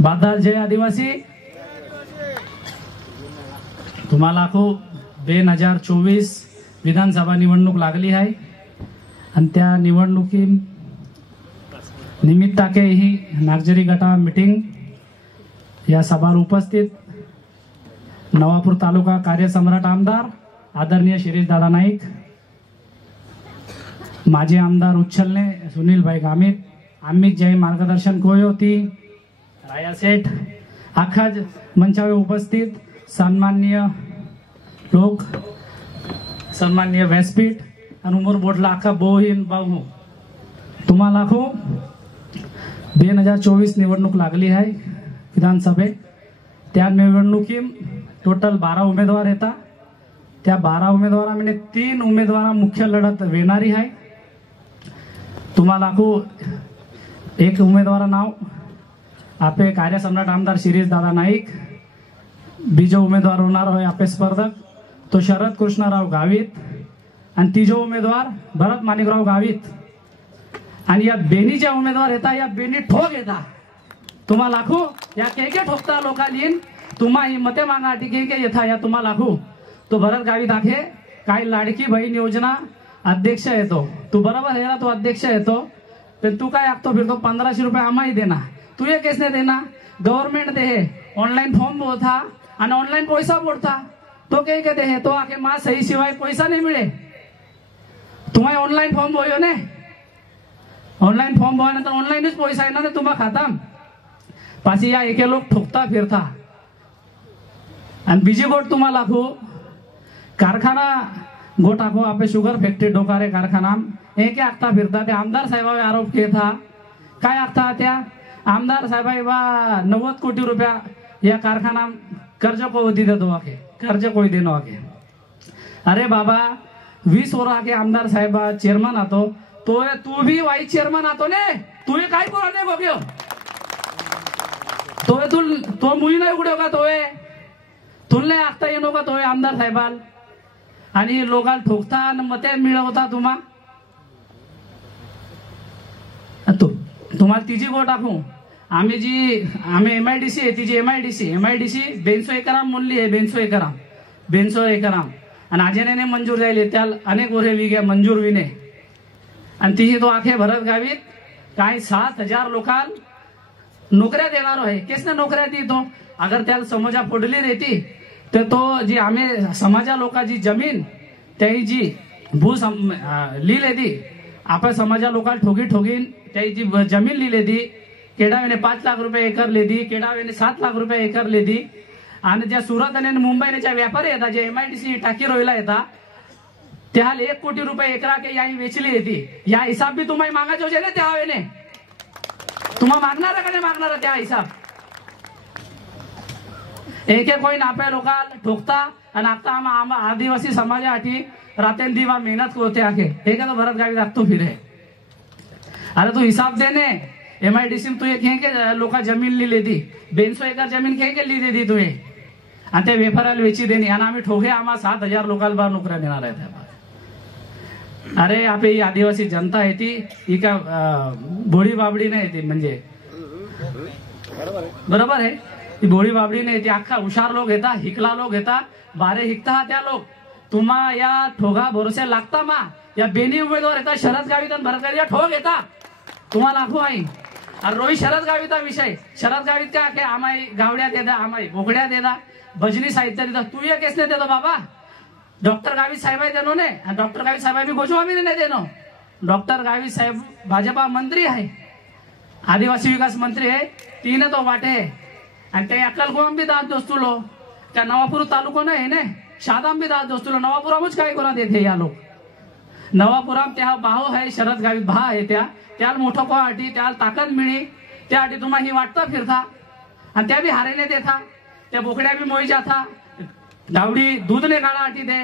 बादल जय आदिवासी. तुम्हाला खूप 2024 विधानसभा निवडणूक लागली आहे आणि त्या निवडणुकी निमित्ताके ही नागझरी गटा मीटिंग या सभार उपस्थित नवापूर तालुका कार्यसम्राट आमदार आदरणीय शिरीष दादा नाईक, माजी आमदार उच्छलने सुनील भाई गामित, आम्ही जय मार्गदर्शन कोयोती राया सेठ, आखा मंचावर उपस्थित सन्माननीय लोक, सन्माननीय व्यासपीठ आणि उमर बोटला आखा बोहीन भाऊ, तुम्हाला खूप 2024 निवडणूक लागली आहे विधानसभेत. त्या निवडणुकीत टोटल 12 उमेदवार येतात. त्या 12 उमेदवारांमध्ये 3 उमेदवार मुख्य लढत येणारी आहे. तुम्हाला खूप एक उमेदवार नाव आपे कार्यसम्राट आमदार शिरीष दादा नाईक, बीजो उमेदवार होणार आहे आपे स्पर्धक तो शरद कृष्णराव गावित आणि तीजो उमेदवार भरत माणिकराव गावित. आणि या बेनीच्या उमेदवार येता या बेनी ठोक येता. तुम्हाला लाखो या के ठोकता लोकालीन तुम्हा ही मते मागा के येता या तुम्हाला लाखो तो भरत गावित आखे काय लाडकी बहीण योजना अध्यक्ष येतो. तू बरोबर आहे ना, तो अध्यक्ष येतो पण तू काय आखतो फिरतो 1500 रुपये आम्हाही देना. तू ये कैसे देना, गवर्नमेंट दे ऑनलाइन फॉर्म बोलता आणि ऑनलाइन पैसा बोलता तो कहीं कहते हैं तो आके माँ सही सिवाय पैसा नहीं मिले. तुम्हारे ऑनलाइन फॉर्म बोयो ने, ऑनलाइन फॉर्म बोया नंतर ऑनलाइनच पैसा आहे ना तुम्हा खाता पाशी या एके लोक ठोकता फिरता. आणि बीजी गोट तुम्हाला लाखो कारखाना गोट आखो आपे शुगर फॅक्टरी डोकारे कारखाना एक आखता फिरता. ते आमदार साहेबावे आरोप केला था काय आखता त्या आमदार साहेबा 90 कोटी रुपया या कारखाना कर्ज को दी देतो आके कर्ज कोई देनो आके. अरे बाबा 20 वर्ष आके आमदार साहेबा चेअरमन आतो तो तू भी वाईस चेअरमन आतो ने तू काय करू दे बघ्यो तो मुली नाही उघड्यो का तोय तुलने आखता येणो का तोय आमदार साहेबाल आणि लोकाल ठोकता आणि मते मिळवता तुम्हा. तुम्हाला तिची गोट टाकू आम्ही MIDC आहे तिची MIDC 200 एकराम म्हणली आहे 200 एकराम आणि आजेने मंजूर झाले त्याला अनेक वर्षे विगे मंजूर विने आणि तिही तो आखे भरत गावीत काय 7000 लोकांना नोकऱ्या देणार आहे. केसने नोकऱ्या देतो अगर त्याला समाजा पडली रेती तर तो जी आम्ही समाजा लोकांची जमीन त्याही जी लिहिले दी आपण समाजा लोकांना ठोगीन त्याही जी जमीन लिहिले दी केडावेने 5 लाख रुपये एकर लेदी, केडावेने 7 लाख रुपये एकर लेदी आणि ज्या सुरत आणि मुंबईने ज्या व्यापारी येतात जे MIDC टाकी रोयला येतात त्याला 1 कोटी रुपये एकरा के याही वेचली येते. या हिसाब भी तुम्हाला मागायचे होते ना त्या हवेने तुम्हा मागणार का नाही मागणार त्या हिसाब. एक कोई नापे लोकाल ठोकता आणि आता आम्हा आदिवासी समाजासाठी रातें दिवा मेहनत होते आखे हे का तो भरत गावी लागतो फिरे. अरे तू हिसाब देने MIDC तू एक के लोका जमीन ली लेदी 200 एकर जमीन के ली देदी तू आणि त्या व्यापाराला वेची देणे आणि आम्ही ठोके आम्हा 7000 लोकांना बार नोकऱ्या देणार आहेत. अरे आपली ही आदिवासी जनता आहे ती ही का भोळी बाबडी नाही ती म्हणजे बरोबर आहे ती भोळी बाबडी नाही ती अख्खा हुशार लोक येतात हिकला लोक येतात बारे हिकता त्या लोक तुम्हा या ठोगा भरोसे लागता मा या बेनी उमेदवार येतात शरद गावित आणि भरत गावित ठोग येतात तुम्हाला लाखो आहे. अरे रोहित शरद गाविता विषय शरद गावित का के आम्हाई गावड्या देदा आम्हाई बोकड्या देदा भजनी साहित्य देता तू ये केसने देतो बाबा. डॉक्टर गावित साहेब देनो ने डॉक्टर गावित साहेब भी गोचवा भी नाही देनो. डॉक्टर गावित साहेब भाजपा मंत्री आहे आदिवासी विकास मंत्री आहे तीने तो वाटे आहे आणि ते अक्कलकोट भी दाद दोस्तुलो त्या नवापूर तालुको नाही ने शादाम भी दाद दोस्तुलो नवापुरामच काय कोणा देते या लोक नवापुराम त्या भाऊ आहे शरद गावित भा आहे त्याला मोठं कोहाटी त्याला ताकद मिळी त्यासाठी तुम्हाला ही वाटता फिरता आणि त्या बी हारेने देता त्या बोकड्या बी मोई जाता धावडी दूधने काढासाठी दे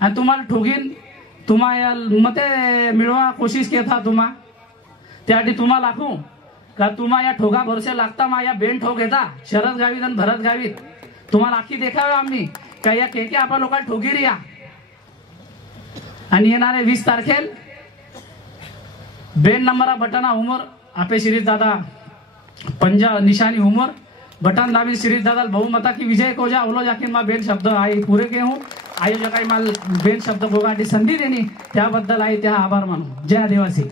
आणि तुम्हाला ठोगीन तुम्हाला मते मिळवा कोशिश केता तुम्हा त्यासाठी तुम्हाला लाखू का तुम्हा या ठोगा भरोसे लागता मा या बेन ठोक येता शरद गावित आणि भरत गावित तुम्हाला आखी देखावे आम्ही का या केके आपण लोकांना ठोगी रिया. आणि येणारे 20 तारखेला बेन नंबरा बटना उमर आपे शिरीष दादा पंजा निशानी उमर बटन दाबी सिरीज दादा बहुमता की विजय को जा अवलो जाकीन मा बेन शब्द आई पुरे के हूँ आयोजकाई माल बेन शब्द बोगाटी संधी देणी त्याबद्दल आई त्या आभार मानू. जय आदिवासी.